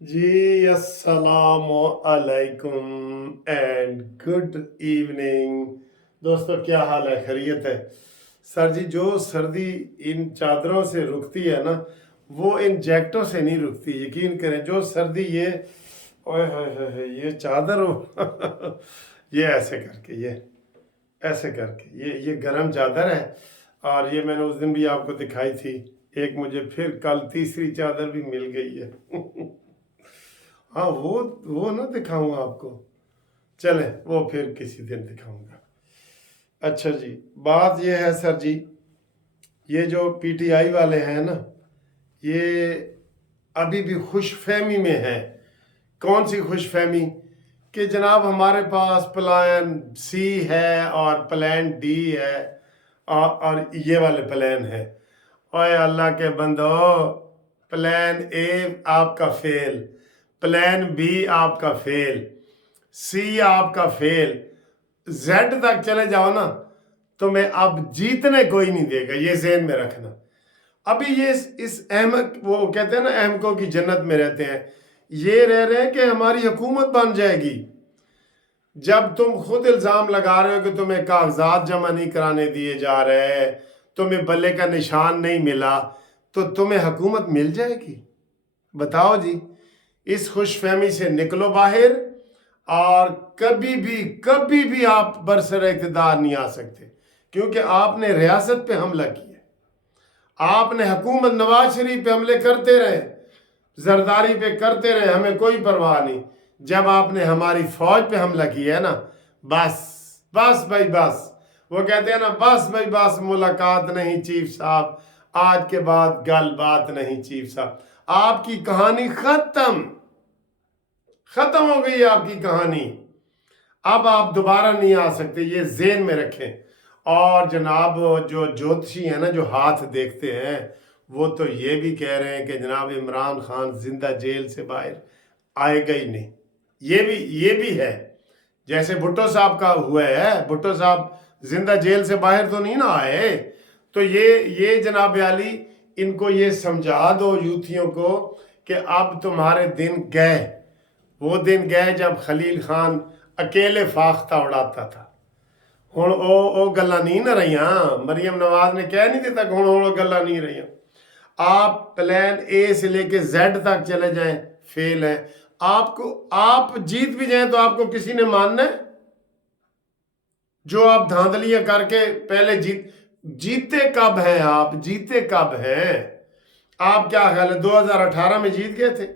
जी अस्सलामु अलैकुम and good evening. दोस्तों क्या हाल है, खैरियत है? सर जी, जो सर्दी इन चादरों से रुकती है ना, वो इन जैकेटों से नहीं रुकती। यकीन करें, जो सर्दी ये ओए होए होए होए, ये चादर हो ये ऐसे करके, ये ऐसे करके, ये गरम चादर है। और ये मैंने उस दिन भी आपको दिखाई थी। एक मुझे फिर कल तीसरी चादर भी मिल गई है हाँ, वो ना दिखाऊंगा आपको। चले, वो फिर किसी दिन दिखाऊंगा। अच्छा जी, बात ये है सर जी, ये जो पीटीआई वाले हैं ना, ये अभी भी खुश फहमी में है। कौन सी खुश फहमी? कि जनाब हमारे पास प्लान सी है और प्लान डी है और ये वाले प्लान है। ओए अल्लाह के बंदो, प्लान ए आपका फेल, प्लान बी आपका फेल, सी आपका फेल, जेड तक चले जाओ ना, तो मैं अब जीतने कोई नहीं देगा, ये ज़हन में रखना। अभी ये इस अहमक, वो कहते हैं ना अहमकों की जन्नत में रहते हैं, ये रह रहे हैं कि हमारी हुकूमत बन जाएगी। जब तुम खुद इल्ज़ाम लगा रहे हो कि तुम्हें कागजात जमा नहीं कराने दिए जा रहे, तुम्हें बल्ले का निशान नहीं मिला, तो तुम्हें हुकूमत मिल जाएगी? बताओ जी। इस खुशफहमी से निकलो बाहर, और कभी भी आप बरसर इक़्तिदार नहीं आ सकते, क्योंकि आपने रियासत पे हमला किया। आपने हुकूमत नवाज शरीफ पे हमले करते रहे, जरदारी पे करते रहे, हमें कोई परवाह नहीं। जब आपने हमारी फौज पे हमला किया है ना, बस बस भाई बस। वो कहते हैं ना, बस भाई बस, मुलाकात नहीं चीफ साहब, आज के बाद गल बात नहीं चीफ साहब। आपकी कहानी खत्म, खत्म हो गई आपकी कहानी। अब आप दोबारा नहीं आ सकते, ये ज़हन में रखें। और जनाब जो ज्योतिषी हैं ना, जो हाथ देखते हैं, वो तो ये भी कह रहे हैं कि जनाब इमरान खान जिंदा जेल से बाहर आएगा ही नहीं। ये भी है, जैसे भुट्टो साहब का हुआ है। भुट्टो साहब जिंदा जेल से बाहर तो नहीं ना आए। तो ये जनाब आली, इनको ये समझा दो यूथियों को कि अब तुम्हारे दिन गए। वो दिन गए जब खलील खान अकेले फाख्ता उड़ाता था। ਹੁਣ ਉਹ ਗੱਲਾਂ नहीं ना रही। मरियम नवाज ने कह नहीं देता कि ਹੁਣ गल्ला नहीं रही। आप प्लान ए से लेके जेड तक चले जाएं, फेल है। आपको, आप जीत भी जाएं तो आपको किसी ने मानना है? जो आप धांधलियां करके पहले जीते कब हैं? आप जीते कब हैं? आप क्या ख्याल है, 2018 में जीत गए थे?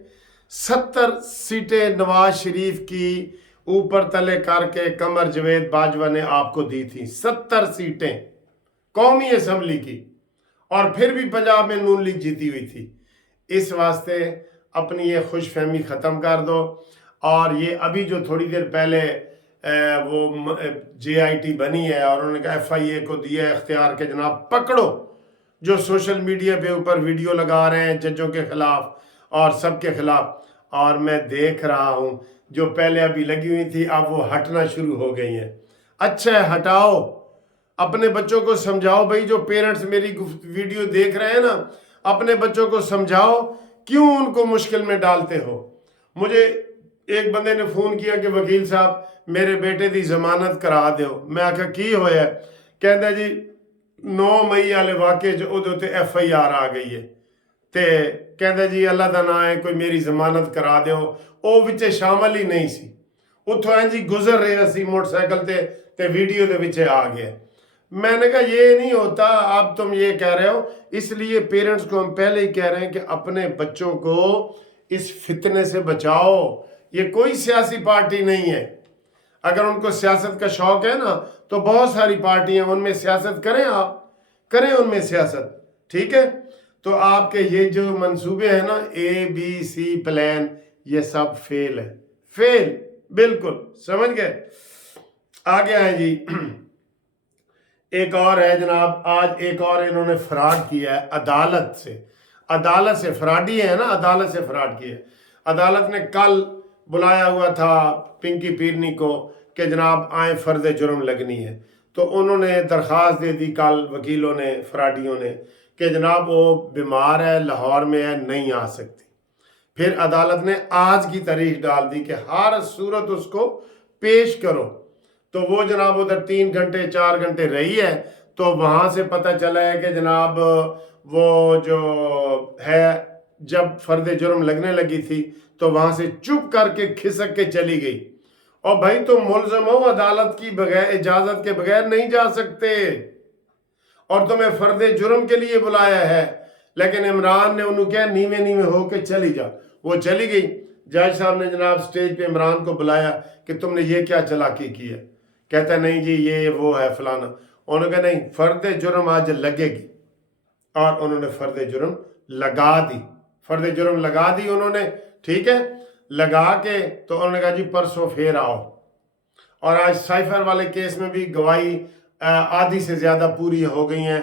70 सीटें नवाज शरीफ की ऊपर तले करके कमर जवेद बाजवा ने आपको दी थी। 70 सीटें कौमी असम्बली की, और फिर भी पंजाब में नून लीग जीती हुई थी। इस वास्ते अपनी ये खुश फहमी ख़त्म कर दो। और ये अभी जो थोड़ी देर पहले वो JIT बनी है, और उन्होंने कहा FIA को दिया है इख्तियार के जनाब पकड़ो जो सोशल मीडिया पे ऊपर वीडियो लगा रहे हैं जजों के खिलाफ और सबके खिलाफ। और मैं देख रहा हूँ, जो पहले अभी लगी हुई थी अब वो हटना शुरू हो गई हैं। अच्छा है, हटाओ। अपने बच्चों को समझाओ भाई, जो पेरेंट्स मेरी वीडियो देख रहे हैं ना, अपने बच्चों को समझाओ, क्यों उनको मुश्किल में डालते हो। मुझे एक बंदे ने फोन किया कि वकील साहब मेरे बेटे की जमानत करा दो। मैं आख्या की होया? कहता जी 9 मई वाले वाक़े च ਉਹਦੇ ਉੱਤੇ FIR आ गई है, ਤੇ ਕਹਿੰਦਾ ਜੀ ਅੱਲਾ ਦਾ ਨਾਂ ਹੈ ਕੋਈ ਮੇਰੀ ਜ਼ਮਾਨਤ ਕਰਾ ਦਿਓ। ਉਹ ਵਿੱਚ ਸ਼ਾਮਲ ਹੀ ਨਹੀਂ ਸੀ। ਉੱਥੋਂ ਇੰਜ ਹੀ गुजर ਰਿਹਾ ਸੀ मोटरसाइकिल ਤੇ वीडियो ਦੇ ਵਿੱਚ आ गया। मैंने कहा ये नहीं होता, अब तुम ये कह रहे हो। इसलिए पेरेंट्स को हम पहले ही कह रहे हैं कि अपने बच्चों को इस फितने से बचाओ। ये कोई सियासी पार्टी नहीं है। अगर उनको सियासत का शौक है ना, तो बहुत सारी पार्टियां, उनमें सियासत करें, आप करें उनमें सियासत, ठीक है। तो आपके ये जो मंसूबे हैं ना, ABC प्लान, ये सब फेल है, फेल, बिल्कुल, समझ गए। आगे आए जी। एक और है जनाब, आज एक और इन्होंने फ्रॉड किया है अदालत से। अदालत से फ्रॉडी है ना, अदालत से फ्रॉड किया है। अदालत ने कल बुलाया हुआ था पिंकी पीरनी को कि जनाब आए, फर्ज जुर्म लगनी है। तो उन्होंने दरख्वास्त दे दी कल, वकीलों ने, फ्राडियों ने, कि जनाब वो बीमार है, लाहौर में है, नहीं आ सकती। پھر عدالت نے آج کی تاریخ ڈال دی کہ ہر صورت اس کو پیش کرو. تو وہ جناب ادھر 3 گھنٹے 4 گھنٹے رہی ہے. تو وہاں سے پتہ چلا ہے کہ جناب وہ جو ہے جب فرد جرم لگنے لگی تھی تو وہاں سے چپ کر کے کھسک کے چلی گئی. اور بھائی تم ملزم ہو، عدالت کی بغیر اجازت کے بغیر نہیں جا سکتے، اور تمہیں فرد جرم کے لیے بلایا ہے. لیکن عمران نے انہوں کیا نیوے نیوے ہو کے چلی جا. وہ چلی گئی. جج صاحب نے جناب سٹیج پہ عمران کو بلایا کہ تم نے یہ کیا چلاکی کی ہے. کہتا ہے نہیں جی یہ وہ ہے فلانا. انہوں نے کہا نہیں، فرد جرم آج لگے گی. اور انہوں نے فرد جرم لگا دی. فرد جرم لگا دی انہوں نے، ٹھیک ہے. لگا کے تو انہوں نے کہا جی پرسوں پھر آؤ. اور آج سائفر والے کیس میں بھی گواہی آدھی سے زیادہ پوری ہو گئی ہیں.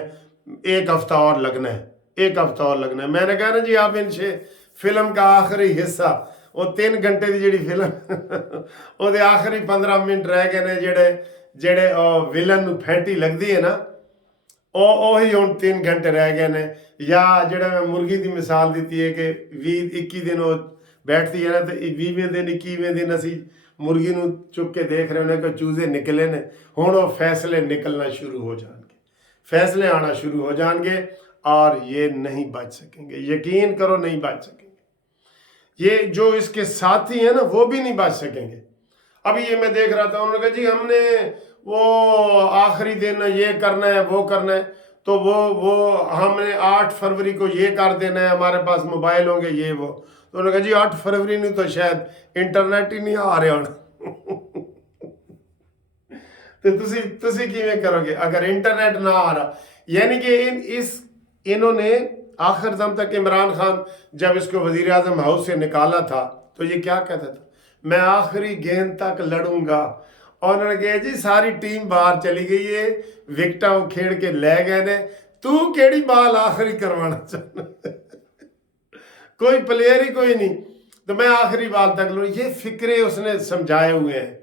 1 ہفتہ اور لگنا ہے، 1 ہفتہ اور لگنا ہے. میں نے کہا نا جی آپ ان سے فلم کا آخری حصہ، وہ 3 گھنٹے دی جڑی فلم وہ دے آخری 15 منٹ رہ گئے نے جڑے ویلن نو پھینٹی لگدی ہے نا، وہی ہن 3 گھنٹے رہ گئے نے. یا جڑا میں مرغی دی مثال دیتی ہے کہ 21 دن وہ بیٹھتی ہے نا، تو 20ویں دن 21ویں دن اسی مرغی نو چک کے دیکھ رہے ہیں کہ چوزے نکلے نے. ہن وہ فیصلے نکلنا شروع ہو جان گے، فیصلے آنا شروع ہو جان گے، اور یہ نہیں بچ سکیں گے. یقین کرو نہیں بچ سکیں گے. یہ جو اس کے ساتھی ہیں نا وہ بھی نہیں بچ سکیں گے. ابھی یہ میں دیکھ رہا تھا، انہوں نے کہا جی ہم نے وہ آخری دن یہ کرنا ہے وہ کرنا ہے، تو وہ ہم نے 8 فروری کو یہ کر دینا ہے، ہمارے پاس موبائل ہوں گے یہ وہ. تو انہوں نے کہا جی 8 فروری نہیں تو شاید انٹرنیٹ ہی نہیں آ رہے ہونا. تو تسی کیویں کرو گے اگر انٹرنیٹ نہ آ رہا. یعنی کہ انہوں نے آخر دم تک عمران خان جب اس کو وزیر اعظم ہاؤس سے نکالا تھا تو یہ کیا کہتا تھا، میں آخری گیند تک لڑوں گا. اور انہوں نے کہا جی ساری ٹیم باہر چلی گئی ہے، وکٹاں کھیڑ کے لے گئے نے، تو کیڑی بال آخری کروانا چاہنا، کوئی پلیئر ہی کوئی نہیں، تو میں آخری بال تک لڑوں. یہ فکرے اس نے سمجھائے ہوئے ہیں.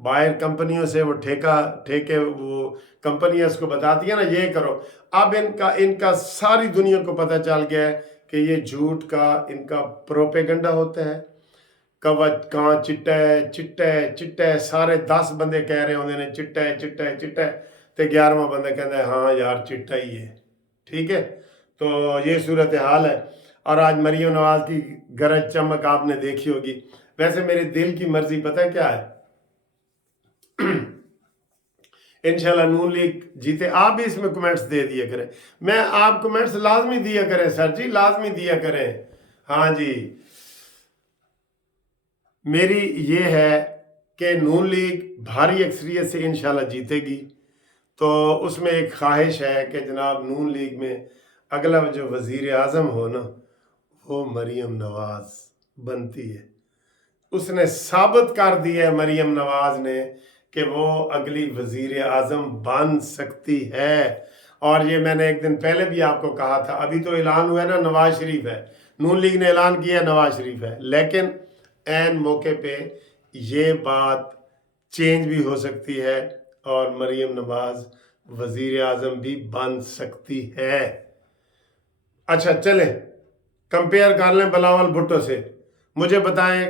باہر کمپنیوں سے وہ ٹھیکے وہ کمپنیاں اس کو بتاتی ہیں نا یہ کرو. اب ان کا ساری دنیا کو پتہ چل گیا ہے کہ یہ جھوٹ کا ان کا پروپیگنڈا ہوتا ہے. کوچ کہاں چٹا ہے، سارے 10 بندے کہہ رہے ہوندے نے چٹا ہے، تے 11واں بندہ کہتا ہے ہاں یار چٹا ہی ہے. ٹھیک ہے، تو یہ صورتحال ہے. اور آج مریم نواز کی گرج چمک آپ نے دیکھی ہوگی. ویسے میرے دل کی مرضی پتہ ہے کیا ہے، انشاءاللہ نون لیگ جیتے. آپ بھی اس میں کمنٹس دے دیا کریں. میں آپ کمنٹس لازمی دیا کریں سر جی، لازمی دیا کریں. ہاں جی، میری یہ ہے کہ نون لیگ بھاری اکثریت سے انشاءاللہ جیتے گی. تو اس میں ایک خواہش ہے کہ جناب نون لیگ میں اگلا جو وزیر اعظم ہو نا وہ مریم نواز بنتی ہے. اس نے ثابت کر دیا ہے مریم نواز نے کہ وہ اگلی وزیر اعظم بن سکتی ہے. اور یہ میں نے ایک دن پہلے بھی آپ کو کہا تھا. ابھی تو اعلان ہوا ہے نا نواز شریف ہے، نون لیگ نے اعلان کیا نواز شریف ہے، لیکن عین موقع پہ یہ بات چینج بھی ہو سکتی ہے اور مریم نواز وزیر اعظم بھی بن سکتی ہے. اچھا چلیں کمپیئر کر لیں بلاول بھٹو سے. مجھے بتائیں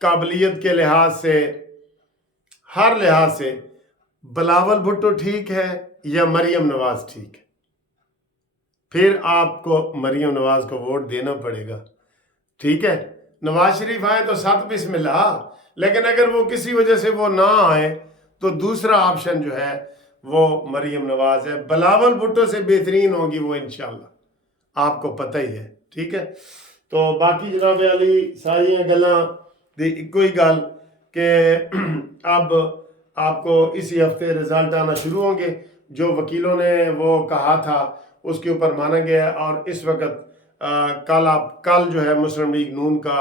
قابلیت کے لحاظ سے، ہر لحاظ سے بلاول بھٹو ٹھیک ہے یا مریم نواز ٹھیک ہے؟ پھر آپ کو مریم نواز کو ووٹ دینا پڑے گا. ٹھیک ہے، نواز شریف آئے تو 7 بسم اللہ، لیکن اگر وہ کسی وجہ سے وہ نہ آئے تو دوسرا آپشن جو ہے وہ مریم نواز ہے. بلاول بھٹو سے بہترین ہوگی وہ انشاءاللہ، آپ کو پتہ ہی ہے. ٹھیک ہے، تو باقی جناب علی ساریاں گلاں دی کوئی گل کہ اب آپ کو اسی ہفتے رزلٹ آنا شروع ہوں گے. جو وکیلوں نے وہ کہا تھا اس کے اوپر مانا گیا. اور اس وقت کل جو ہے مسلم لیگ نون کا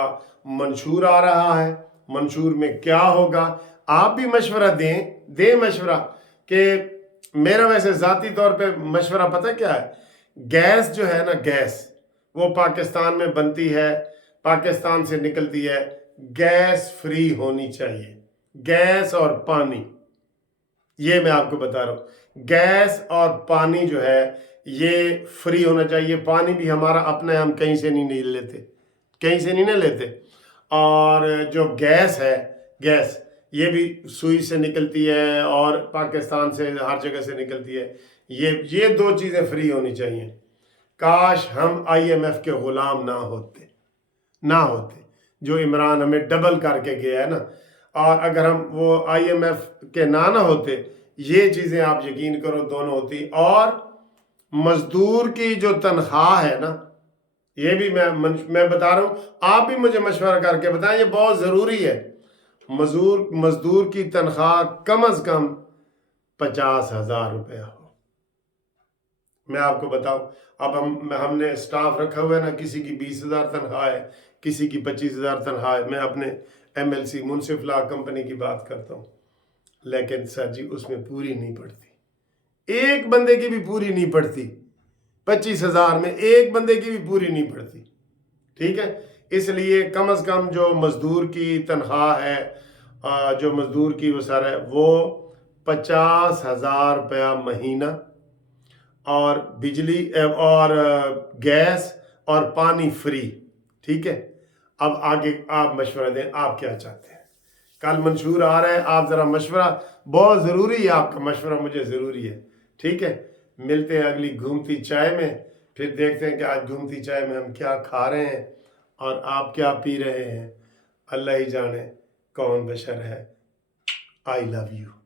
منشور آ رہا ہے. منشور میں کیا ہوگا آپ بھی مشورہ دیں مشورہ. کہ میرا ویسے ذاتی طور پہ مشورہ پتہ کیا ہے، گیس جو ہے نا گیس وہ پاکستان میں بنتی ہے، پاکستان سے نکلتی ہے، گیس فری ہونی چاہیے. گیس اور پانی، یہ میں آپ کو بتا رہا ہوں، گیس اور پانی جو ہے یہ فری ہونا چاہیے. پانی بھی ہمارا اپنا ہے، ہم کہیں سے نہیں لیتے. कहीं से नहीं ना लेते। और जो गैस है, गैस ये भी सुई से निकलती है और पाकिस्तान से हर जगह से निकलती है। ये दो चीज़ें फ्री होनी चाहिए। काश हम IMF के गुलाम ना होते जो इमरान हमें डबल करके गया है ना। और अगर हम वो IMF के ना होते, ये चीज़ें आप यकीन करो दोनों होती। और मजदूर की जो तनख्वाह है ना, ये भी मैं बता रहा हूँ, आप भी मुझे मशवरा करके बताएं, ये बहुत ज़रूरी है। मजदूर की तनख्वाह कम अज़ कम 50,000 रुपया हो। मैं आपको बताऊं, अब हमने स्टाफ रखा हुआ है ना, किसी की 20,000 तनख्वाह है, किसी की 25,000 तनख्वाह है। मैं अपने MLC मुनसिफ लॉ कंपनी की बात करता हूँ, लेकिन सर जी उसमें पूरी नहीं पड़ती, एक बंदे की भी पूरी नहीं पड़ती। 25,000 में एक बंदे की भी पूरी नहीं पड़ती, ठीक है। इसलिए कम अज़ कम जो मज़दूर की तनख्वाह है, जो मज़दूर की वो सर है, वो 50,000 रुपया महीना, और बिजली और गैस और पानी फ्री, ठीक है। अब आगे आप मशवरा दें, आप क्या चाहते हैं। कल मंशूर आ रहा है, आप ज़रा मशवरा, बहुत ज़रूरी है आपका मशवरा, मुझे ज़रूरी है, ठीक है। मिलते हैं अगली घूमती चाय में, फिर देखते हैं कि आज घूमती चाय में हम क्या खा रहे हैं और आप क्या पी रहे हैं। अल्लाह ही जाने कौन बशर है। I love you.